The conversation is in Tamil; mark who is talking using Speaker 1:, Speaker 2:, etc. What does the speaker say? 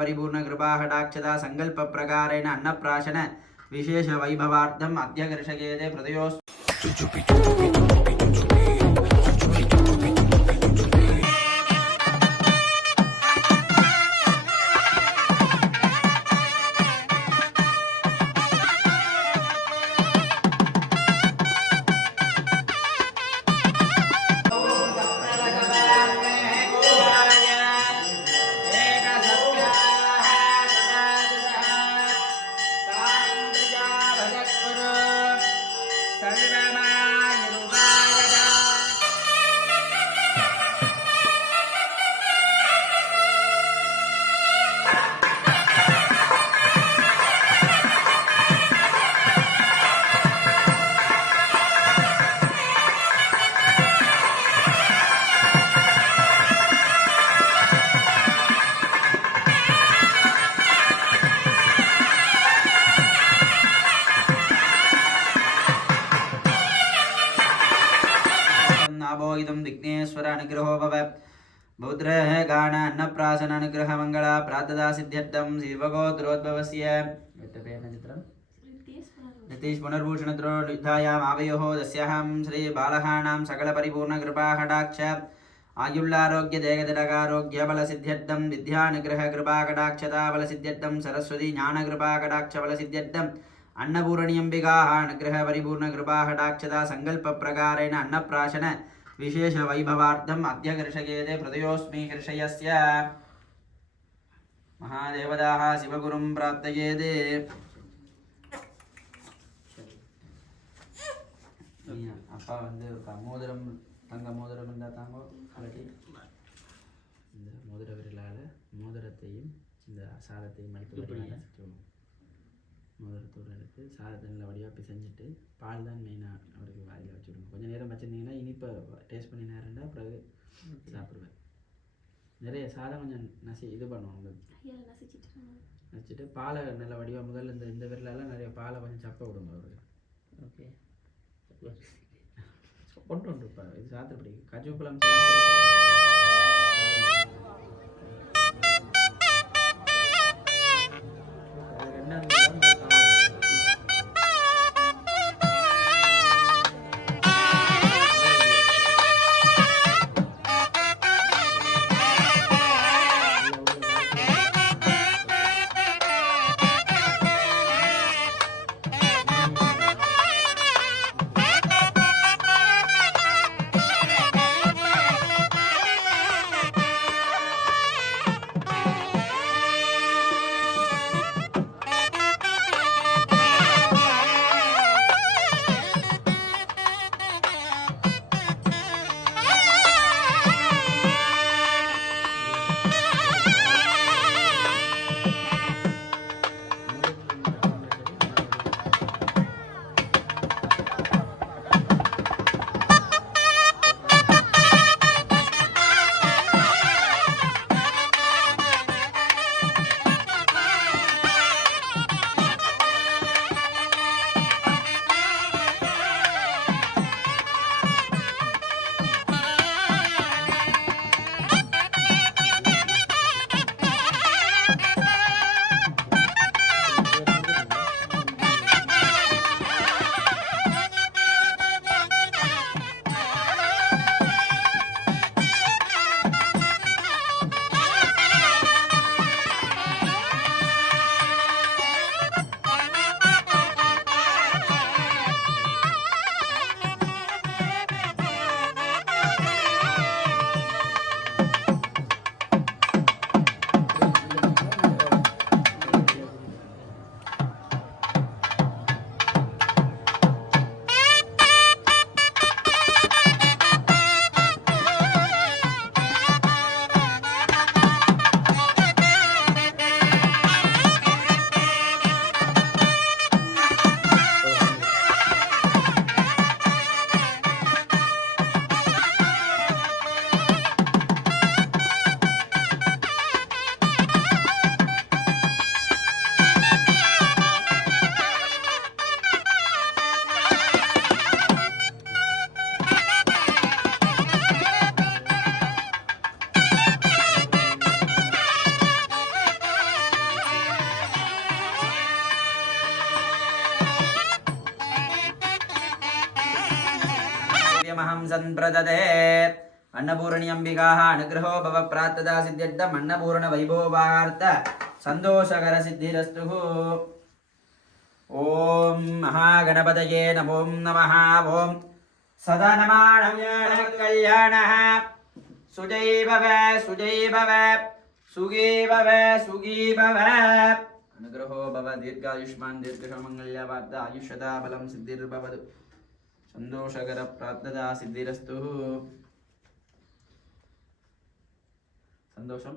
Speaker 1: परिपूर्णकृपाहटाक्षता सङ्कल्पप्रकारेण अन्नप्राशन विशेषवैभवार्थम् अद्य कृषकेते प्रदयोस् नाभोगितं विघ्नेश्वर अनुग्रहो भव बौद्रः गाण अन्नप्राशन अनुग्रह मङ्गला प्रार्थदा सिद्ध्यर्थं शिवगोत्रोद्भवस्य चित्रं? नितीश पुनर्भूषणद्रोधायाम् आवयोः तस्याहं श्रीबालकानां सकलपरिपूर्णकृपाकटाक्ष आयुल्लारोग्यदेगतिलकारोग्यबलसिद्ध्यर्थं विद्यानुग्रहकृपाकटाक्षताबलसिद्ध्यर्थं सरस्वती ज्ञानकृपाकटाक्षबलसिद्ध्यर्थम् अन्नपूरणियम्बिकाः अनुग्रहपरिपूर्णकृपाकटाक्षता सङ्कल्पप्रकारेण अन्नप्राशन विशेषवैभवार्थम् अद्य कृषकेते प्रदयोऽस्मि कृषयस्य महादेवताः शिवगुरुं प्रार्थयेते நீங்க அப்பா வந்து க- மோதிரம் தங்க மோதிரம் இருந்தால் தாங்கோ கலட்டி இந்த மோதிர விரலால் மோதிரத்தையும் இந்த சாதத்தையும் அடித்து மோதிரத்தோடு எடுத்து சாதத்தை நல்ல வடிவாக பிசைஞ்சிட்டு பால் தான் மெயினாக இனிப்பை டேஸ்ட் பண்ணி நேரம்டா பிறகு சாப்பிடுவேன். நிறைய சாதம் கொஞ்சம் நசி இது பண்ணுவாங்க. வச்சுட்டு பாலை நல்ல வடிவாக முதல்ல இந்த இந்த விரலால் நிறைய பாலை கொஞ்சம் சப்ப விடுங்க அவருக்கு
Speaker 2: ஓகே
Speaker 1: கொண்டு உண்டு இப்போ இது சாத்திரப்படி கஜு பழம் பரமஹம்சன் பிரததே அன்னபூரணி அம்பிகாக அனுகிரகோ பவ பிரார்த்ததா சித்தியர்த்தம் அன்னபூரண வைபோபார்த்த சந்தோஷகர சித்திரஸ்து ஓம் மகாகணபதயே நமோம் நமஹ ஓம் சதா நமாணம் கல்யாண சுஜைபவ சுஜைபவ சுகீபவ சுகீபவ அனுகிரகோ பவ தீர்காயுஷ்மான் தீர்க்கமங்கல்யவார்த்த ஆயுஷதா பலம் சித்திர்பவது సంతోషకర ప్రాప్తదా సిద్ధిరస్తు సంతోషం